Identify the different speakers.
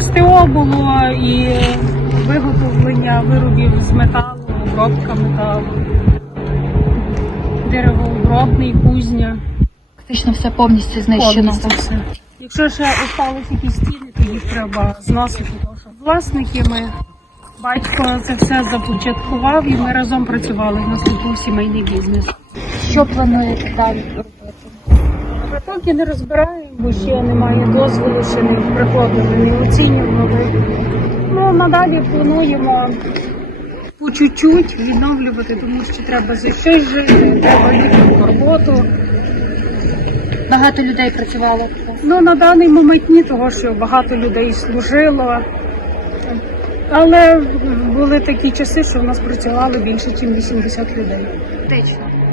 Speaker 1: СТО було і виготовлення виробів з металу, обробка металу, деревообробний, кузня.
Speaker 2: Фактично все повністю знищено.
Speaker 1: Повністю все. Якщо ще остались якісь стіни, то їх треба зносити. тому що Власники ми, батько це все започаткував і ми разом працювали. У нас був сімейний бізнес.
Speaker 2: Що плануєте далі робити?
Speaker 1: Ми поки не розбираємо, бо ще немає дозволу, ще не приходили, не оцінювали. Ну, надалі плануємо по чуть-чуть відновлювати, тому що треба за щось жити, треба їхати роботу.
Speaker 2: Багато людей працювало.
Speaker 1: Ну, на даний момент ні, того що багато людей служило. Але були такі часи, що в нас працювало більше, ніж 80 людей.
Speaker 2: Фактично.